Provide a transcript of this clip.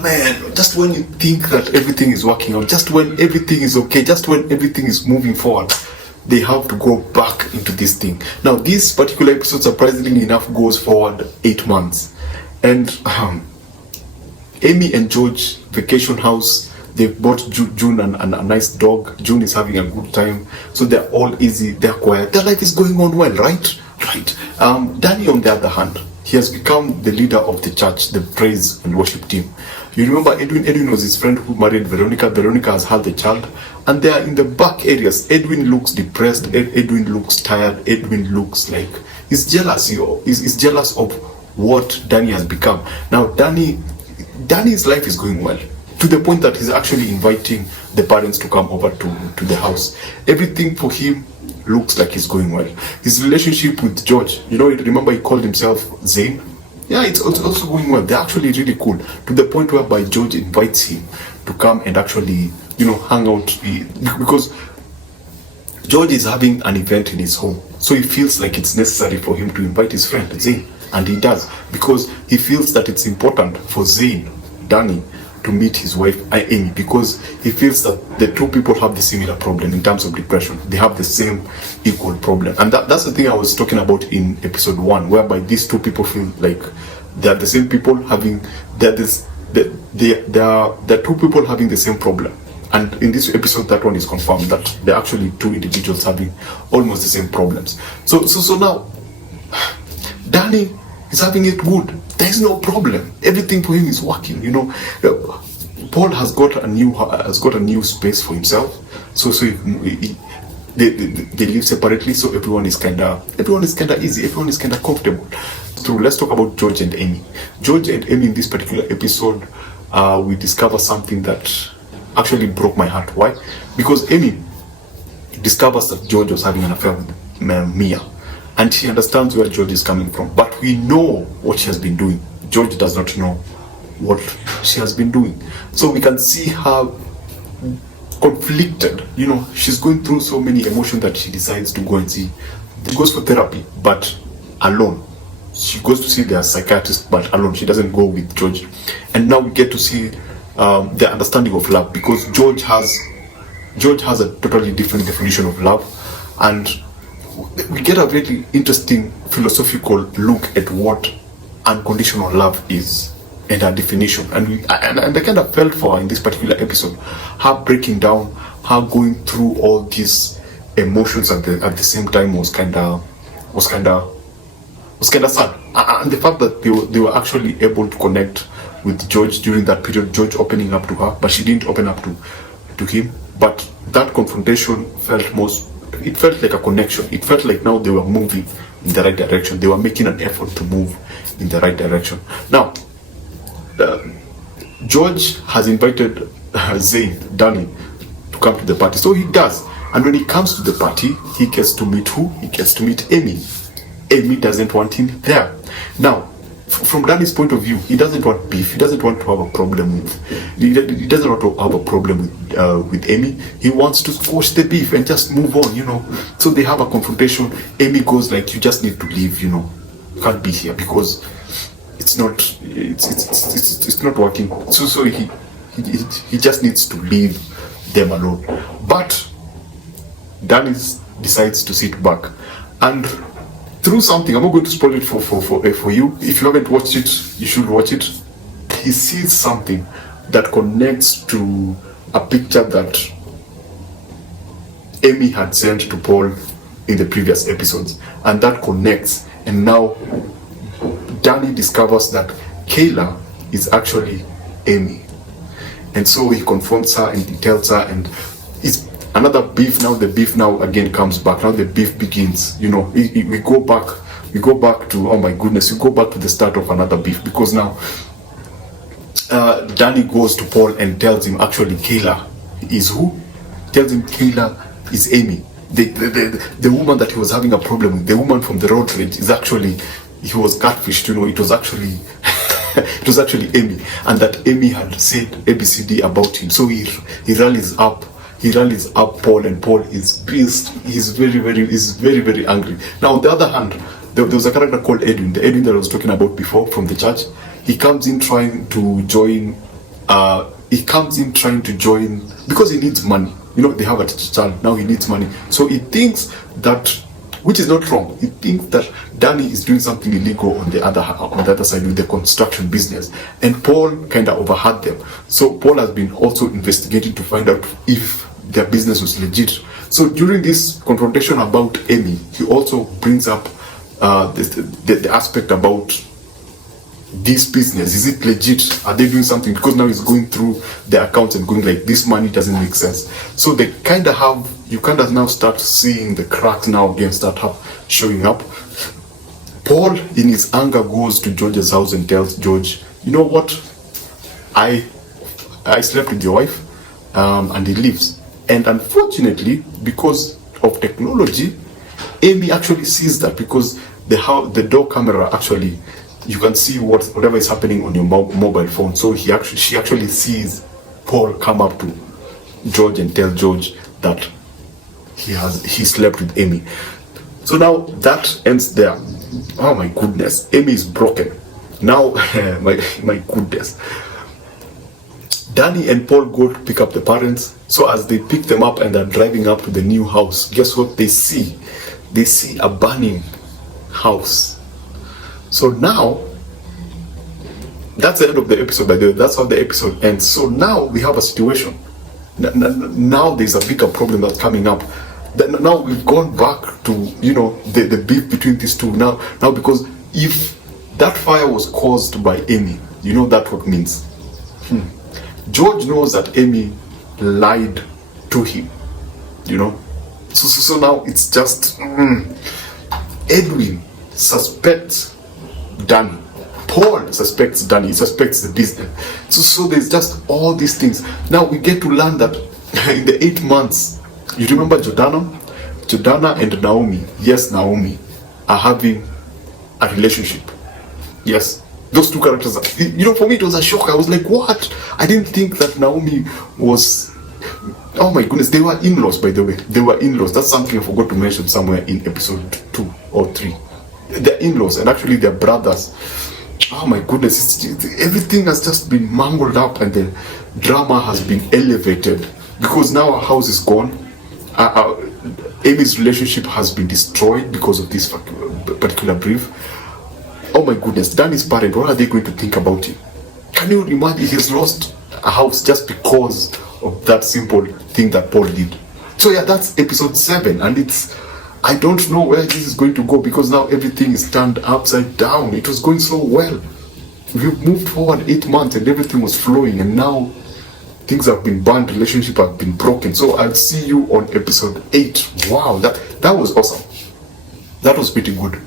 man, just when you think that everything is working out, just when everything is okay, just when everything is moving forward, they have to go back into this thing. Now, this particular episode, surprisingly enough, goes forward 8 months. And Amy and George, vacation house, they bought Yeun and a nice dog. Yeun is having a good time. So they're all easy, they're quiet. Their life is going on well, right? Right. Danny, on the other hand, he has become the leader of the church, the praise and worship team. You remember Edwin? Edwin was his friend who married Veronica. Veronica has had the child. And they are in the back areas. Edwin looks depressed. Edwin looks tired. Edwin looks like he's jealous. He's jealous of what Danny has become. Now, Danny's life is going well, to the point that he's actually inviting the parents to come over to the house. Everything for him looks like he's going well. His relationship with George, remember he called himself Zayn? Yeah, it's also going well. They're actually really cool, to the point whereby George invites him to come and actually, hang out, because George is having an event in his home. So he feels like it's necessary for him to invite his friend Zayn. And he does, because he feels that it's important for Zayn, Danny, to meet his wife Amy, because he feels that the two people have the similar problem in terms of depression. They have the same equal problem. And that's the thing I was talking about in episode 1, whereby these two people feel like they're the same people having, they're two people having the same problem. And in this episode, that one is confirmed, that they're actually two individuals having almost the same problems. So now, Danny is having it good. There is no problem. Everything for him is working. Paul has got a new space for himself. So they live separately. So everyone is kinda easy. Everyone is kinda comfortable. So let's talk about George and Amy. George and Amy, in this particular episode, we discover something that actually broke my heart. Why? Because Amy discovers that George was having an affair with Mia. And she understands where George is coming from. But we know what she has been doing. George does not know what she has been doing. So we can see her conflicted. She's going through so many emotions that she decides to go and see. She goes for therapy, but alone. She goes to see their psychiatrist, but alone. She doesn't go with George. And now we get to see the understanding of love, because George has a totally different definition of love. And we get a really interesting philosophical look at what unconditional love is and her definition. And I kind of felt for her in this particular episode, her breaking down, her going through all these emotions at the same time was kind of sad. And the fact that they were actually able to connect with George during that period, George opening up to her, but she didn't open up to him. But that confrontation it felt like a connection. It felt like now they were moving in the right direction. They were making an effort to move in the right direction. Now, George has invited Zayn, Danny, to come to the party. So he does. And when he comes to the party, he gets to meet who? He gets to meet Amy. Amy doesn't want him there. Now, from Danny's point of view, he doesn't want beef. He doesn't want to have a problem with Amy. He wants to squash the beef and just move on, So they have a confrontation. Amy goes like, "You just need to leave, You can't be here because it's not working." So he just needs to leave them alone. But Danny decides to sit back, and through something, I'm not going to spoil it for you. If you haven't watched it, you should watch it. He sees something that connects to a picture that Amy had sent to Paul in the previous episodes, and that connects. And now Danny discovers that Kayla is actually Amy, and so he confronts her and he tells her, and it's another beef. Now the beef now again comes back. Now the beef begins. We go back to, oh my goodness, we go back to the start of another beef, because now Danny goes to Paul and tells him actually Kayla is who? Tells him Kayla is Amy. The woman that he was having a problem with, the woman from the road rage, is actually, he was catfished. It was actually it was actually Amy, and that Amy had said ABCD about him. So he rallies up Paul, and Paul is pissed. He's very, very angry. Now, on the other hand, there was a character called Edwin, the Edwin that I was talking about before from the church. He comes in trying to join he comes in trying to join because he needs money. You know, they have a child, now he needs money. So he thinks that, which is not wrong, he thinks that Danny is doing something illegal on the other side with the construction business. And Paul kind of overheard them. So Paul has been also investigating to find out if their business was legit. So during this confrontation about Amy, he also brings up the aspect about this business. Is it legit? Are they doing something? Because now he's going through the accounts and going like, this money doesn't make sense. So they kind of have, you kind of now start seeing the cracks now again start showing up. Paul, in his anger, goes to George's house and tells George, you know what? I slept with your wife, and he leaves. And unfortunately, because of technology, Amy actually sees that, because the door camera actually, you can see whatever is happening on your mobile phone. So she actually sees Paul come up to George and tell George that he slept with Amy. So now that ends there. Oh my goodness, Amy is broken. Now, my goodness. Danny and Paul go to pick up the parents. So as they pick them up and are driving up to the new house, guess what they see? They see a burning house. So now, that's the end of the episode, by the way. That's how the episode ends. So now we have a situation. Now there's a bigger problem that's coming up. Now we've gone back to, you know, the beef between these two. Now because if that fire was caused by Amy, you know that what means. George knows that Amy lied to him, you know. So now it's just Edwin suspects Danny. Paul suspects Danny. He suspects the business. So there's just all these things. Now we get to learn that in the 8 months, you remember Jordana and Naomi, yes, Naomi, are having a relationship. Yes, those two characters, you know, for me it was a shock. I was like, what? I didn't think that Naomi was, oh my goodness, they were in-laws, by the way. They were in-laws. That's something I forgot to mention somewhere in episode 2 or 3. They're in-laws, and actually they're brothers. Oh my goodness, everything has just been mangled up, and the drama has been elevated because now our house is gone. Amy's relationship has been destroyed because of this particular brief. Oh my goodness, Danny's parent, what are they going to think about him? Can you imagine? He's lost a house just because of that simple thing that Paul did. So yeah, that's episode 7, and I don't know where this is going to go, because now everything is turned upside down. It was going so well. We've moved forward 8 months and everything was flowing, and now things have been burned, relationship have been broken. So I'll see you on episode 8. Wow, that was awesome. That was pretty good.